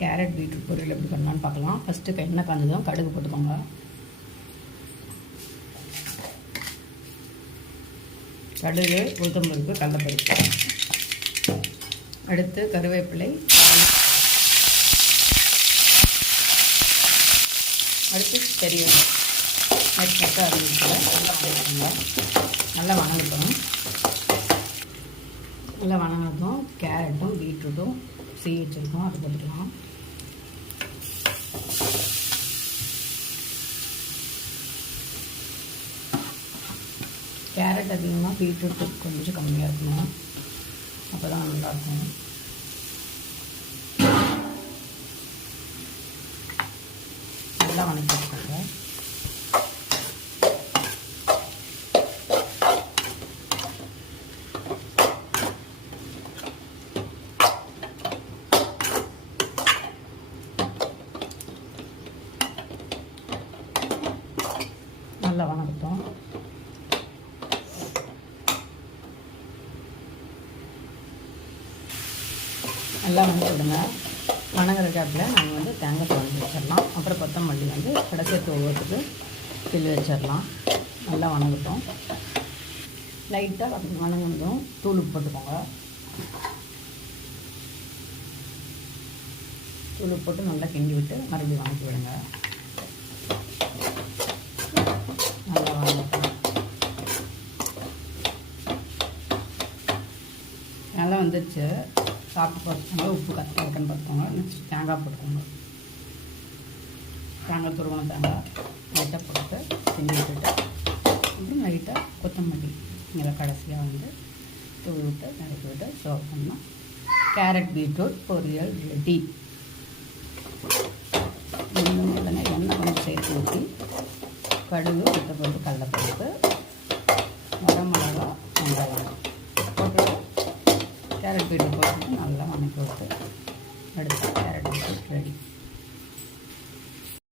Carrot beetroot பொரியல் எப்படி பண்ணலான்னு பார்க்கலாம். ஃபஸ்ட்டு எண்ணெய் காஞ்சதும் கடுகு போட்டுக்கோங்க. கடுகு, உளுத்தம்பருப்பு, கடலைப்பருப்பு, அடுத்து கருவேப்பிலை, அடுத்து பெரிய நெட் அறிவிக்கல நல்லா வணங்கணும். நல்லா வணங்கினதும் கேரட்டும் பீட்ரூட்டும் சீவி வச்சுருக்கோம், அது போட்டுக்கலாம். கேரட் அதிகமாக பீட்ரூட் கொஞ்சம் கம்மியாக இருக்கணும், அப்போ தான் நல்லாயிருக்கும். நல்லா வணக்கி வச்சுக்கோங்க. நல்லா வணக்கட்டும். நல்லா வணக்கிவிடுங்க. வணங்குற கேப்பில் நம்ம தேங்காய் துவஞ்சி வச்சிடலாம். அப்புறம் கொத்தமல்லி கடைசியாக தூவத்துக்கு கிள்ளி வச்சிடலாம். நல்லா வணங்கட்டும். லைட்டாக வணங்கினதும் தூள் போட்டுக்கோங்க. தூள் போட்டு நல்லா கிண்டி விட்டு மறுபடியும் வணக்கி விடுங்க. நல்லா வணங்கட்டும். நல்லா வந்துடுச்சு. சாப்பிட்டு பார்த்துக்கோங்க. உப்பு கரெக்டாக இருக்குன்னு பார்த்துக்கோங்க. நெக்ஸ்ட் தேங்காய் போட்டுக்கோங்க. தேங்காய் துருவன தேங்காய் லைட்டாக போட்டு கிண்டி விட்டுட்டு அப்புறம் லைட்டாக கொத்தமல்லி இங்கே கடைசியாக தூவி விட்டு நிரப்பி விட்டு சர்வ் பண்ணோம். கேரட் பீட்ரூட் பொரியல் ரெடி. எண்ணெய் கொஞ்சம் சேர்த்து ஊற்றி கடுகு, உளுத்தம்பருப்பு, கடலைப்பருப்பு, வரமிளகா, வெங்காயம் போட்டு கேரட் பீட்ரூட் போட்டு நல்லா வணக்கி விட்டு எடுத்து